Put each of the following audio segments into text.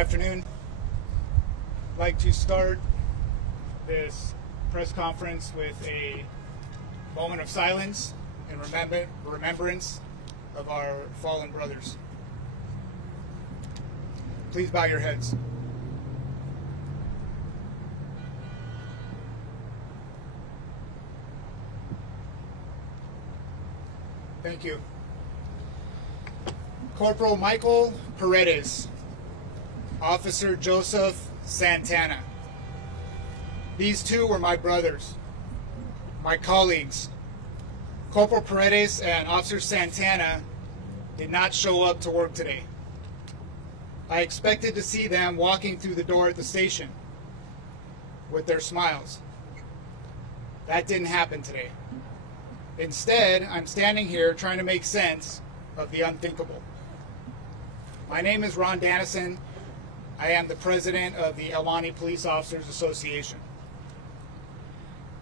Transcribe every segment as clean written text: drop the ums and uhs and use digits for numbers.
afternoon. I'd like to start this press conference with a moment of silence in remembrance of our fallen brothers. Please bow your heads. Thank you. Corporal Michael Paredes, Officer Joseph Santana. These two were my brothers, my colleagues. Corporal Paredes and Officer Santana did not show up to work today. I expected to see them walking through the door at the station with their smiles. That didn't happen today. Instead, I'm standing here trying to make sense of the unthinkable. My name is Ron Dannison. I am the president of the El Monte Police Officers Association.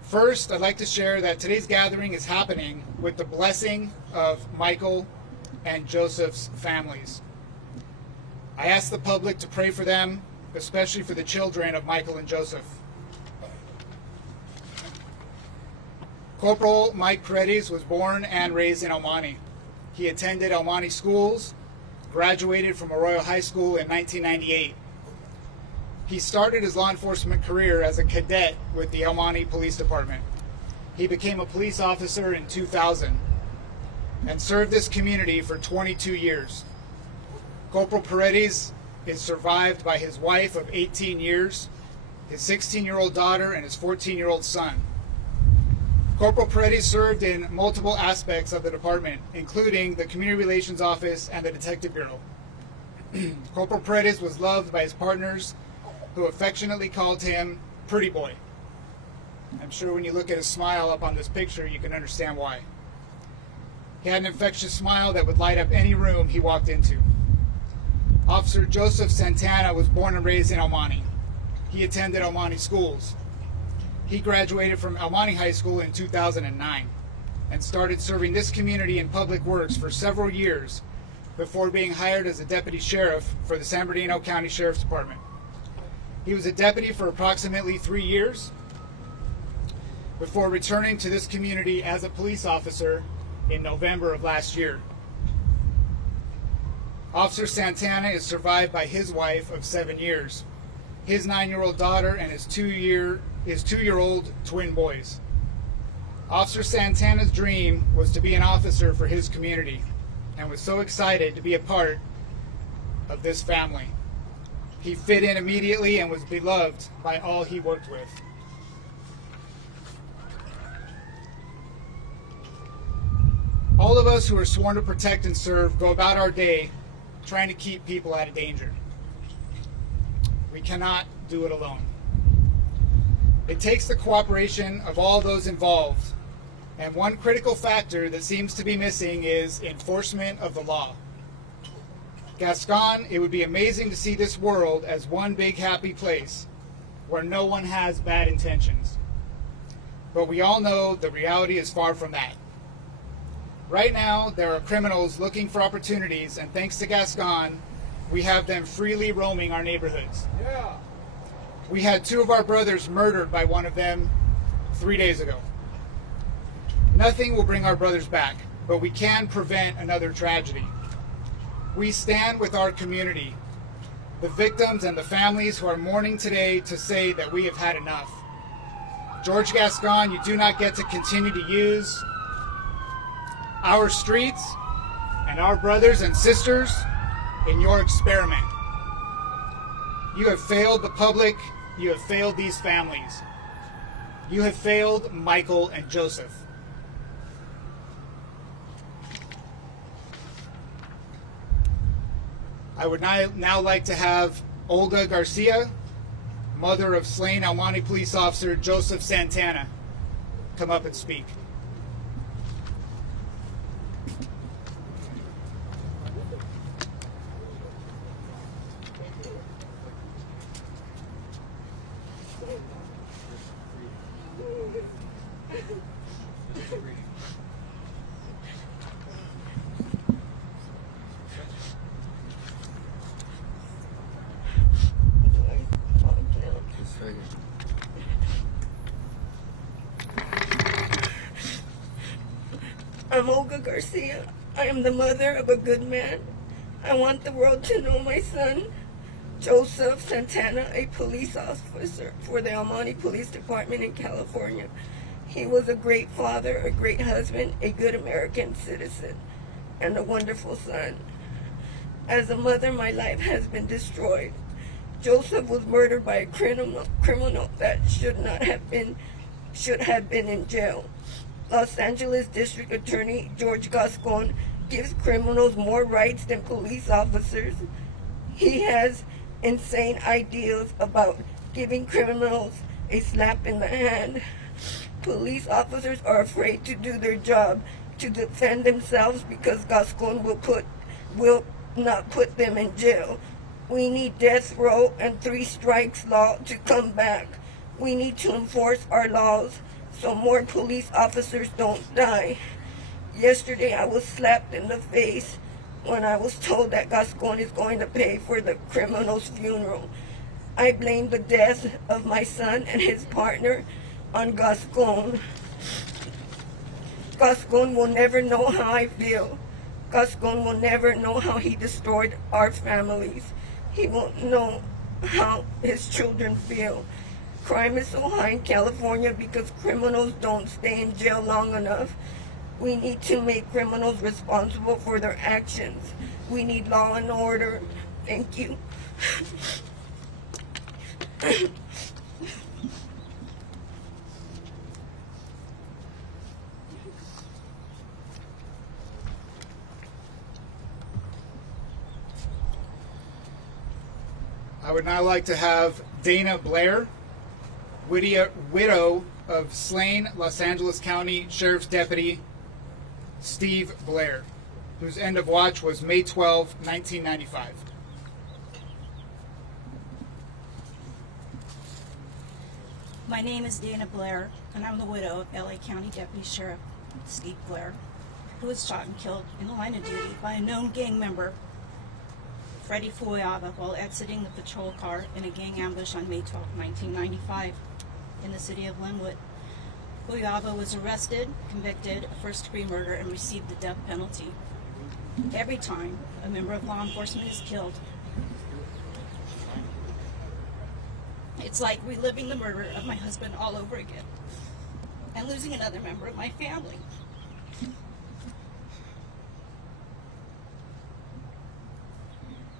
First, I'd like to share that today's gathering is happening with the blessing of Michael and Joseph's families. I ask the public to pray for them, especially for the children of Michael and Joseph. Corporal Mike Paredes was born and raised in El Monte. He attended El Monte schools, graduated from Arroyo High School in 1998. He started his law enforcement career as a cadet with the El Monte Police Department. He became a police officer in 2000 and served this community for 22 years. Corporal Paredes is survived by his wife of 18 years, his 16-year-old daughter, and his 14-year-old son. Corporal Paredes served in multiple aspects of the department, including the Community Relations Office and the Detective Bureau. Corporal Paredes was loved by his partners, who affectionately called him Pretty Boy. I'm sure when you look at his smile up on this picture, you can understand why. He had an infectious smile that would light up any room he walked into. Officer Joseph Santana was born and raised in El Monte. He attended El Monte schools. He graduated from El Monte High School in 2009 and started serving this community in public works for several years before being hired as a deputy sheriff for the San Bernardino County Sheriff's Department. He was a deputy for approximately 3 years before returning to this community as a police officer in November of last year. Officer Santana is survived by his wife of 7 years, his 9-year-old daughter, and his 2-year-old twin boys. Officer Santana's dream was to be an officer for his community and was so excited to be a part of this family. He fit in immediately and was beloved by all he worked with. All of us who are sworn to protect and serve go about our day trying to keep people out of danger. We cannot do it alone. It takes the cooperation of all those involved, and one critical factor that seems to be missing is enforcement of the law. Gascon, it would be amazing to see this world as one big happy place where no one has bad intentions. But we all know the reality is far from that. Right now, there are criminals looking for opportunities, and thanks to Gascon, we have them freely roaming our neighborhoods. Yeah. We had 2 of our brothers murdered by one of them 3 days ago. Nothing will bring our brothers back, but we can prevent another tragedy. We stand with our community, the victims and the families who are mourning today, to say that we have had enough. George Gascon, you do not get to continue to use our streets and our brothers and sisters in your experiment. You have failed the public. You have failed these families. You have failed Michael and Joseph. I would now like to have Olga Garcia, mother of slain El Monte police officer Joseph Santana, come up and speak. I'm Olga Garcia. I am the mother of a good man. I want the world to know my son, Joseph Santana, a police officer for the El Monte Police Department in California. He was a great father, a great husband, a good American citizen, and a wonderful son. As a mother, my life has been destroyed. Joseph was murdered by a criminal that should have been in jail. Los Angeles District Attorney George Gascon gives criminals more rights than police officers. He has insane ideas about giving criminals a slap in the hand. Police officers are afraid to do their job, to defend themselves, because Gascon will not put them in jail. We need death row and 3 strikes law to come back. We need to enforce our laws so more police officers don't die. Yesterday I was slapped in the face when I was told that Gascon is going to pay for the criminal's funeral. I blame the death of my son and his partner on Gascon. Gascon will never know how I feel. Gascon will never know how he destroyed our families. He won't know how his children feel. Crime is so high in California because criminals don't stay in jail long enough. We need to make criminals responsible for their actions. We need law and order. Thank you. I would now like to have Dana Blair, widow of slain Los Angeles County Sheriff's Deputy Steve Blair, whose end of watch was May 12, 1995. My name is Dana Blair, and I'm the widow of LA County Deputy Sheriff Steve Blair, who was shot and killed in the line of duty by a known gang member, Freddie Fuyava, while exiting the patrol car in a gang ambush on May 12, 1995, in the city of Linwood. Fuyava was arrested, convicted of first-degree murder, and received the death penalty. Every time a member of law enforcement is killed, it's like reliving the murder of my husband all over again, and losing another member of my family.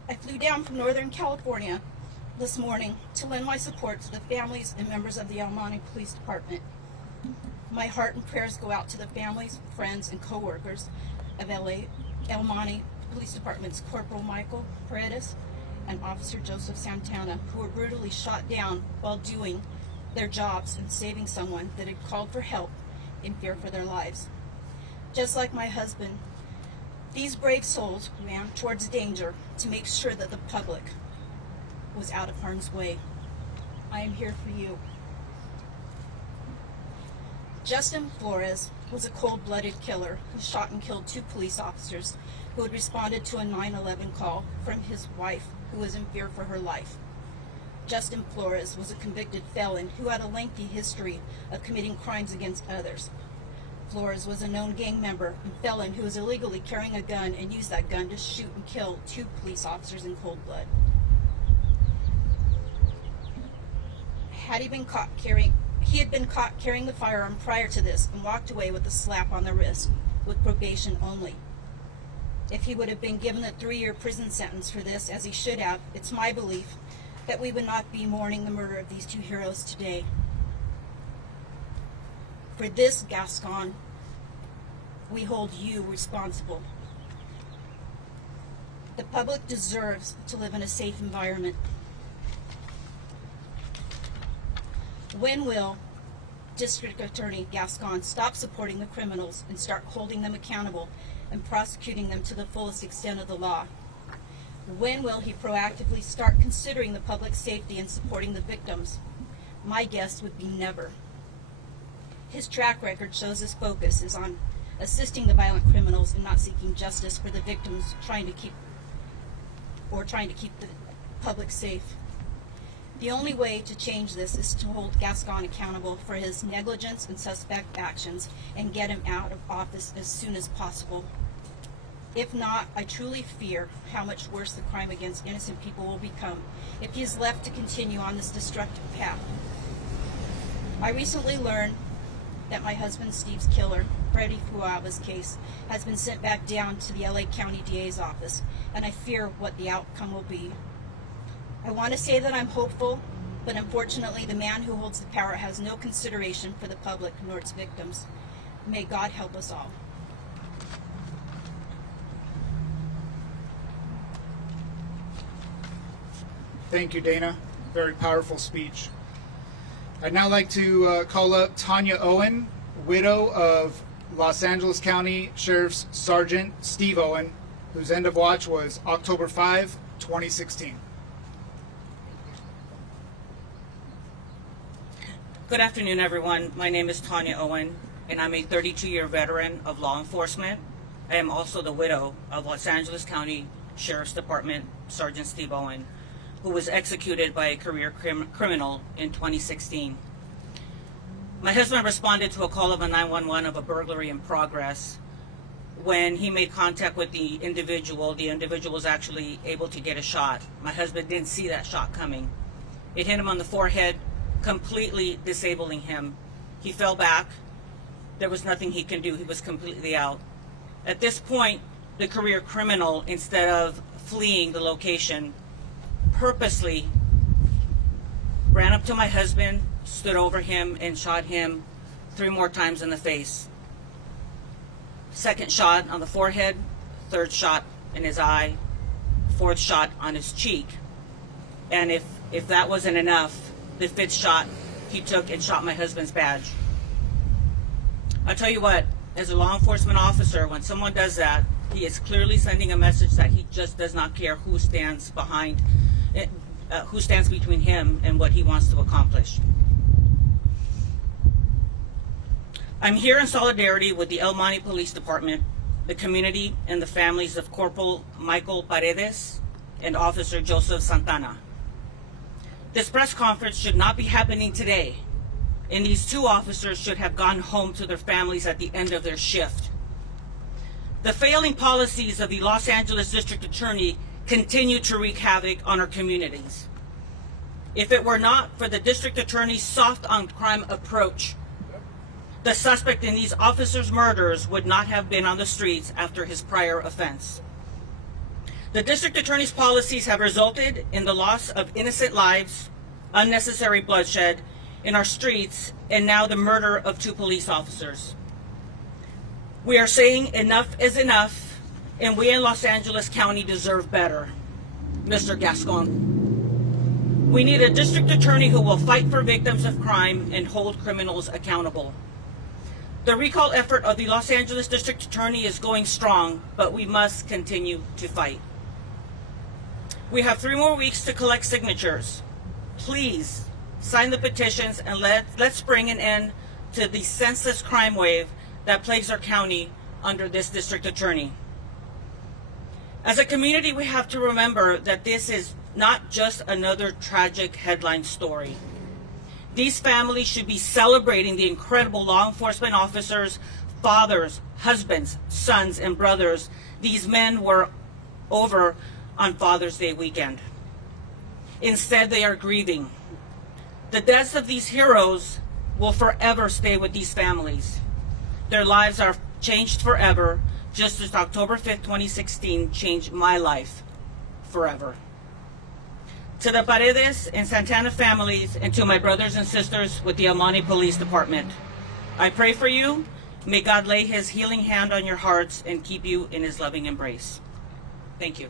I flew down from Northern California this morning to lend my support to the families and members of the El Monte Police Department. My heart and prayers go out to the families, friends, and co-workers of El Monte Police Department's Corporal Michael Paredes and Officer Joseph Santana, who were brutally shot down while doing their jobs and saving someone that had called for help in fear for their lives. Just like my husband, these brave souls ran towards danger to make sure that the public was out of harm's way. I am here for you. Justin Flores was a cold-blooded killer who shot and killed 2 police officers who had responded to a 9/11 call from his wife, who was in fear for her life. Justin Flores was a convicted felon who had a lengthy history of committing crimes against others. Flores was a known gang member and felon who was illegally carrying a gun and used that gun to shoot and kill 2 police officers in cold blood. He had been caught carrying the firearm prior to this and walked away with a slap on the wrist, with probation only. If he would have been given a 3-year prison sentence for this, as he should have, it's my belief that we would not be mourning the murder of these 2 heroes today. For this, Gascon, we hold you responsible. The public deserves to live in a safe environment. When will District Attorney Gascon stop supporting the criminals and start holding them accountable and prosecuting them to the fullest extent of the law? When will he proactively start considering the public's safety and supporting the victims? My guess would be never. His track record shows his focus is on assisting the violent criminals and not seeking justice for the victims, trying to keep the public safe. The only way to change this is to hold Gascon accountable for his negligence and suspect actions and get him out of office as soon as possible. If not, I truly fear how much worse the crime against innocent people will become if he is left to continue on this destructive path. I recently learned that my husband Steve's killer, Freddy Fuava's case, has been sent back down to the LA County DA's office, and I fear what the outcome will be. I want to say that I'm hopeful, but unfortunately the man who holds the power has no consideration for the public nor its victims. May God help us all. Thank you, Dana. Very powerful speech. I'd now like to call up Tonya Owen, widow of Los Angeles County Sheriff's Sergeant Steve Owen, whose end of watch was October 5, 2016. Good afternoon, everyone. My name is Tonya Owen, and I'm a 32-year veteran of law enforcement. I am also the widow of Los Angeles County Sheriff's Department Sergeant Steve Owen, who was executed by a career criminal in 2016. My husband responded to a call of a 911 of a burglary in progress. When he made contact with the individual was actually able to get a shot. My husband didn't see that shot coming. It hit him on the forehead, completely disabling him. He fell back. There was nothing he can do. He was completely out. At this point, the career criminal, instead of fleeing the location, purposely ran up to my husband, stood over him, and shot him 3 more times in the face. Second shot on the forehead, third shot in his eye, fourth shot on his cheek. And if that wasn't enough, the 5th shot he took and shot my husband's badge. I'll tell you what, as a law enforcement officer, when someone does that, he is clearly sending a message that he just does not care who stands behind who stands between him and what he wants to accomplish. I'm here in solidarity with the El Monte Police Department, the community, and the families of Corporal Michael Paredes and Officer Joseph Santana. This press conference should not be happening today, and these 2 officers should have gone home to their families at the end of their shift. The failing policies of the Los Angeles District Attorney continue to wreak havoc on our communities. If it were not for the District Attorney's soft on crime approach, the suspect in these officers' murders would not have been on the streets after his prior offense. The District Attorney's policies have resulted in the loss of innocent lives, unnecessary bloodshed in our streets, and now the murder of 2 police officers. We are saying enough is enough, and we in Los Angeles County deserve better. Mr. Gascon, we need a district attorney who will fight for victims of crime and hold criminals accountable. The recall effort of the Los Angeles District Attorney is going strong, but we must continue to fight. We have 3 more weeks to collect signatures. Please sign the petitions and let's bring an end to the senseless crime wave that plagues our county under this district attorney. As a community, we have to remember that this is not just another tragic headline story. These families should be celebrating the incredible law enforcement officers, fathers, husbands, sons, and brothers these men were over on Father's Day weekend. Instead, they are grieving. The deaths of these heroes will forever stay with these families. Their lives are changed forever, just as October 5th, 2016 changed my life forever. To the Paredes and Santana families, and to my brothers and sisters with the El Monte Police Department, I pray for you. May God lay his healing hand on your hearts and keep you in his loving embrace. Thank you.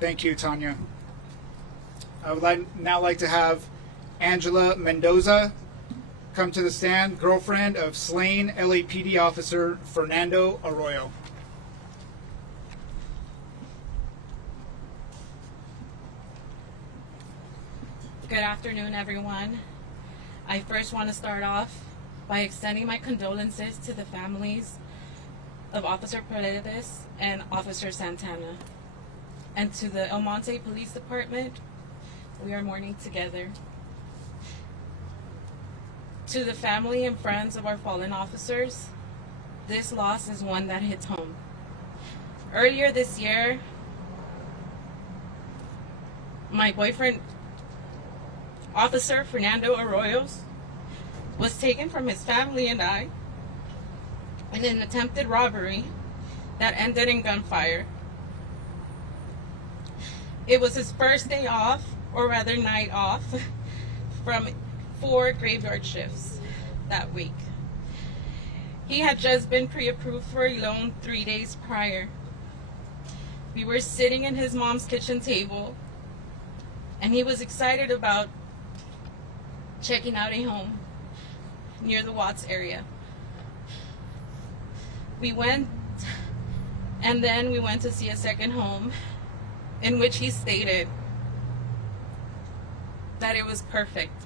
Thank you, Tonya. I would now like to have Angela Mendoza come to the stand, girlfriend of slain LAPD officer Fernando Arroyo. Good afternoon, everyone. I first want to start off by extending my condolences to the families of Officer Paredes and Officer Santana. And to the El Monte Police Department, we are mourning together. To the family and friends of our fallen officers, this loss is one that hits home. Earlier this year, my boyfriend, Officer Fernando Arroyos, was taken from his family and I in an attempted robbery that ended in gunfire. It was his first day off, or rather night off, from 4 graveyard shifts that week. He had just been pre-approved for a loan 3 days prior. We were sitting in his mom's kitchen table, and he was excited about checking out a home near the Watts area. We went, and then we went to see a second home in which he stated that it was perfect.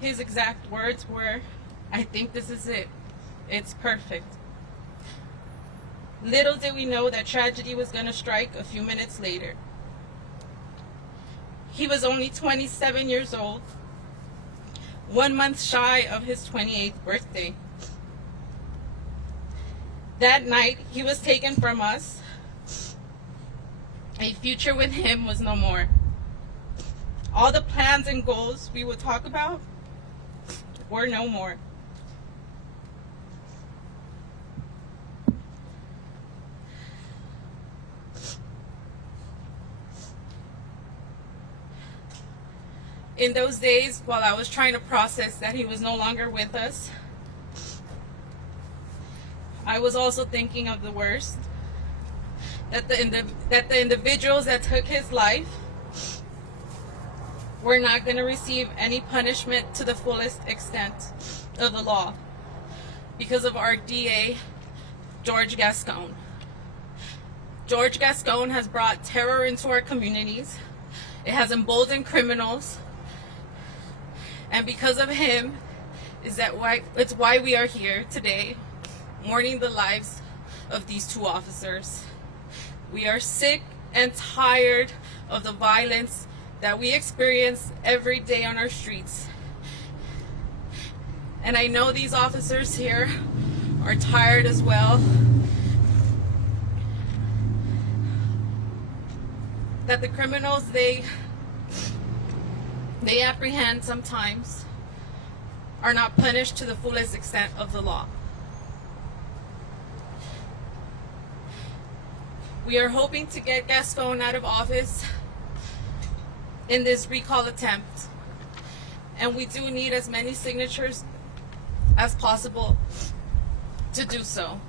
His exact words were, "I think this is it. It's perfect." Little did we know that tragedy was going to strike a few minutes later. He was only 27 years old, 1 month shy of his 28th birthday. That night, he was taken from us. A future with him was no more. All the plans and goals we would talk about were no more. In those days, while I was trying to process that he was no longer with us, I was also thinking of the worst, that the individuals that took his life were not going to receive any punishment to the fullest extent of the law because of our DA, George Gascon. George Gascon has brought terror into our communities. It has emboldened criminals. And because of him, it's why we are here today, mourning the lives of these 2 officers. We are sick and tired of the violence that we experience every day on our streets. And I know these officers here are tired as well. That the criminals they apprehend sometimes are not punished to the fullest extent of the law. We are hoping to get Gascon out of office in this recall attempt, and we do need as many signatures as possible to do so.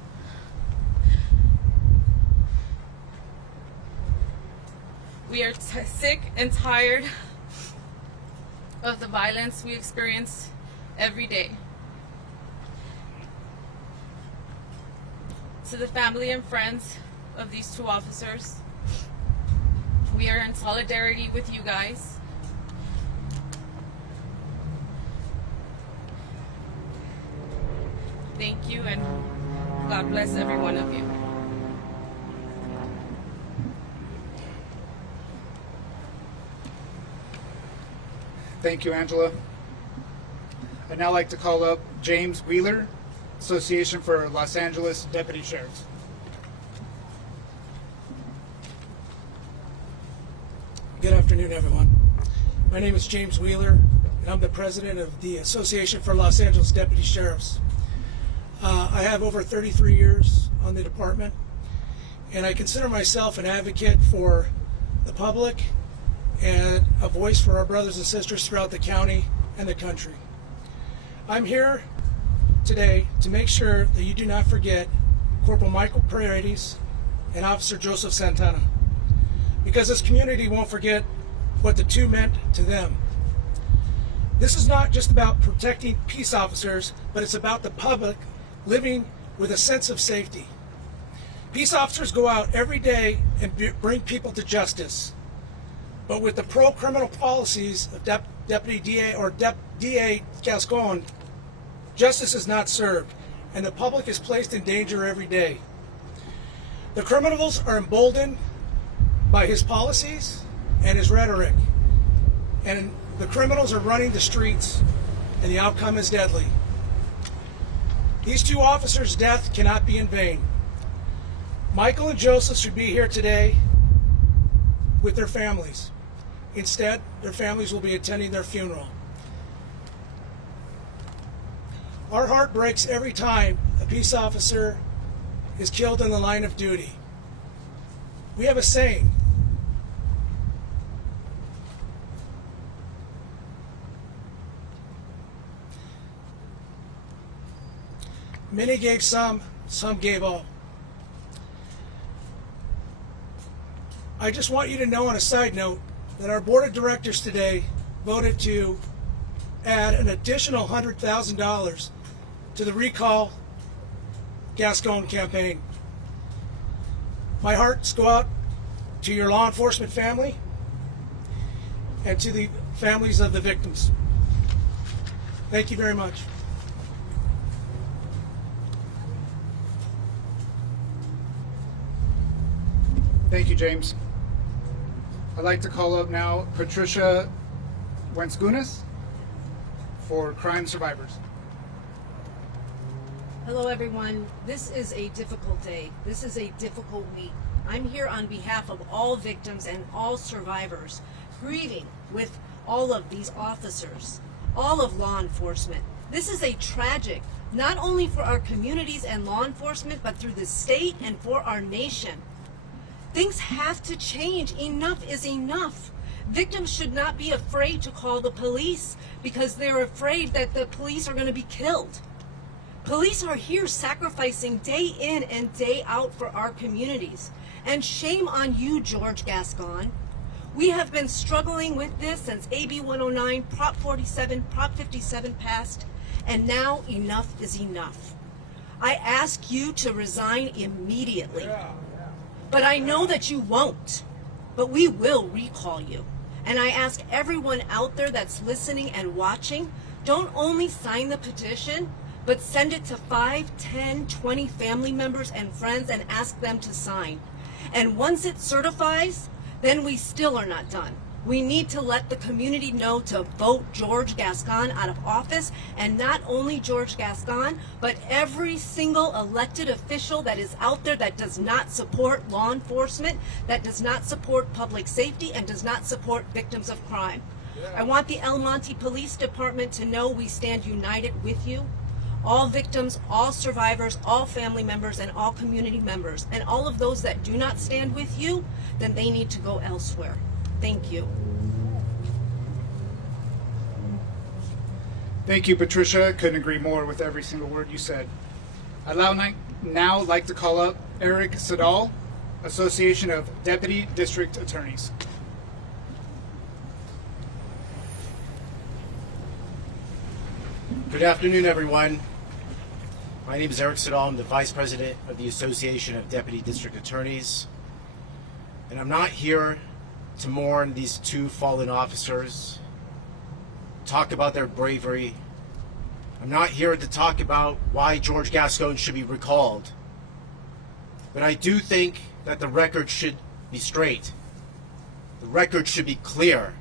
We are sick and tired of the violence we experience every day. To the family and friends of these 2 officers, we are in solidarity with you guys. Thank you, and God bless every one of you. Thank you, Angela. I'd now like to call up James Wheeler, Association for Los Angeles Deputy Sheriffs. Good afternoon, everyone. My name is James Wheeler, and I'm the president of the Association for Los Angeles Deputy Sheriffs. I have over 33 years on the department, and I consider myself an advocate for the public and a voice for our brothers and sisters throughout the county and the country. I'm here today to make sure that you do not forget Corporal Michael Paredes and Officer Joseph Santana, because this community won't forget what the 2 meant to them. This is not just about protecting peace officers, but it's about the public living with a sense of safety. Peace officers go out every day and bring people to justice. But with the pro-criminal policies of Deputy DA or DA Gascon, justice is not served. and the public is placed in danger every day. The criminals are emboldened by his policies and his rhetoric, and the criminals are running the streets, and the outcome is deadly. These two officers' death cannot be in vain. Michael and Joseph should be here today with their families. Instead, their families will be attending their funeral. Our heart breaks every time a peace officer is killed in the line of duty. We have a saying: many gave some gave all. I just want you to know, on a side note, that our board of directors today voted to add an additional $100,000 to the Recall Gascon campaign. My hearts go out to your law enforcement family and to the families of the victims. Thank you very much. Thank you, James. I'd like to call up now Patricia Wenskunis for Crime Survivors. Hello, everyone. This is a difficult day. This is a difficult week. I'm here on behalf of all victims and all survivors, grieving with all of these officers, all of law enforcement. This is a tragic, not only for our communities and law enforcement, but through the state and for our nation. Things have to change. Enough is enough. Victims should not be afraid to call the police because they're afraid that the police are going to be killed. Police are here sacrificing day in and day out for our communities. And shame on you, George Gascon. We have been struggling with this since AB 109, Prop 47, Prop 57 passed, and now enough is enough. I ask you to resign immediately. But I know that you won't. But we will recall you. And I ask everyone out there that's listening and watching, don't only sign the petition, but send it to 5, 10, 20 family members and friends and ask them to sign. And once it certifies, then we still are not done. We need to let the community know to vote George Gascon out of office, and not only George Gascon, but every single elected official that is out there that does not support law enforcement, that does not support public safety, and does not support victims of crime. I want the El Monte Police Department to know we stand united with you. All victims, all survivors, all family members, and all community members. And all of those that do not stand with you, then they need to go elsewhere. Thank you. Thank you, Patricia. Couldn't agree more with every single word you said. I'd now like to call up Eric Sedal, Association of Deputy District Attorneys. Good afternoon, everyone. My name is Eric Sedal. I'm the Vice President of the Association of Deputy District Attorneys. And I'm not here to mourn these two fallen officers, talk about their bravery. I'm not here to talk about why George Gascon should be recalled. But I do think that the record should be straight. The record should be clear.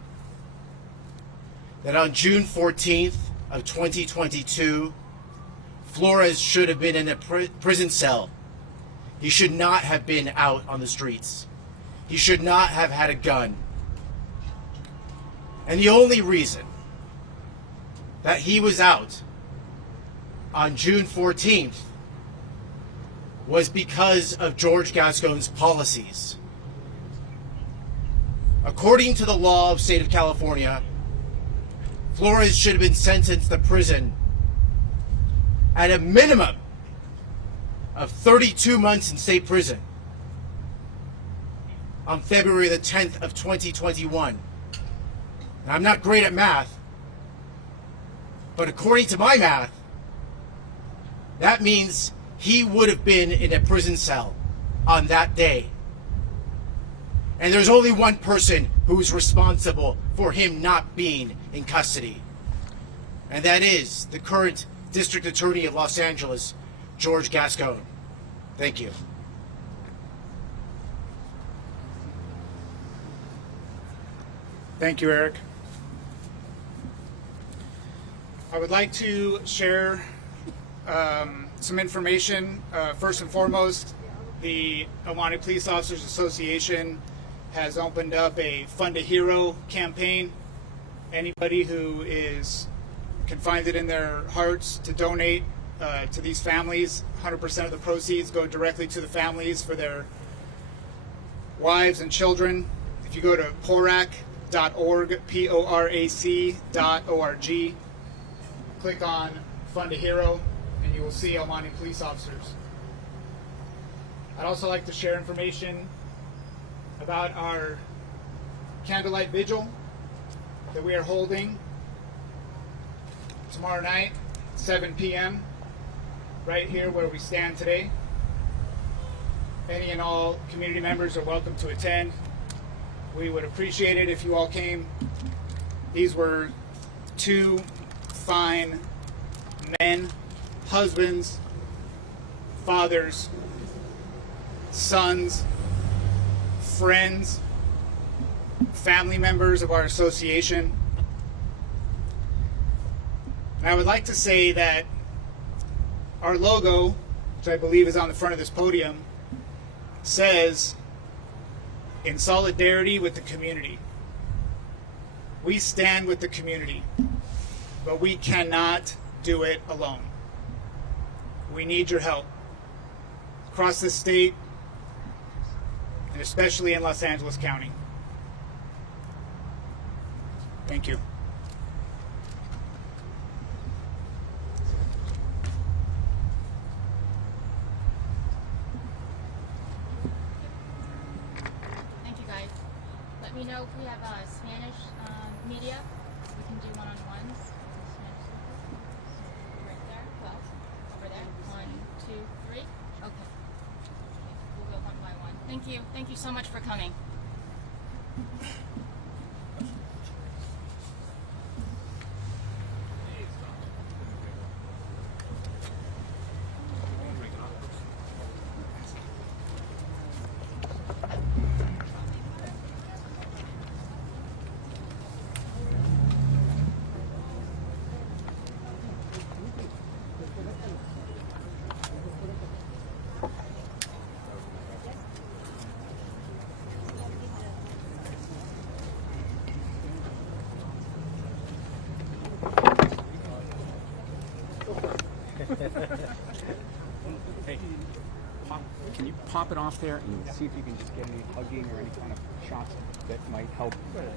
That on June 14th of 2022, Flores should have been in a prison cell. He should not have been out on the streets. He should not have had a gun. And the only reason that he was out on June 14th was because of George Gascon's policies. According to the law of the state of California, Flores should have been sentenced to prison at a minimum of 32 months in state prison on February the 10th of 2021. Now, I'm not great at math, but according to my math, that means he would have been in a prison cell on that day. And there's only one person who's responsible for him not being in custody. And that is the current District Attorney of Los Angeles, George Gascon. Thank you. Thank you, Eric. I would like to share some information. First and foremost, the El Monte Police Officers Association has opened up a Fund a Hero campaign. Anybody who can find it in their hearts to donate to these families, 100% of the proceeds go directly to the families for their wives and children. If you go to porac.org, PORAC.org, click on Fund a Hero, and you will see El Monte Police Officers. I'd also like to share information about our candlelight vigil that we are holding tomorrow night, 7 p.m., right here where we stand today. Any and all community members are welcome to attend. We would appreciate it if you all came. These were two fine men, husbands, fathers, sons, friends, family members of our association. And I would like to say that our logo, which I believe is on the front of this podium, says, "In solidarity with the community." We stand with the community, but we cannot do it alone. We need your help across this state, and especially in Los Angeles County. Thank you. Thank you, guys. Let me know if we have Spanish media. We can do one-on-ones. Spanish speakers. Right there. Who else? Over there. 1, 2, 3. Okay. We'll go one by one. Thank you. Thank you so much for coming. Hey, can you pop it off there and see if you can just get any hugging or any kind of shots that might help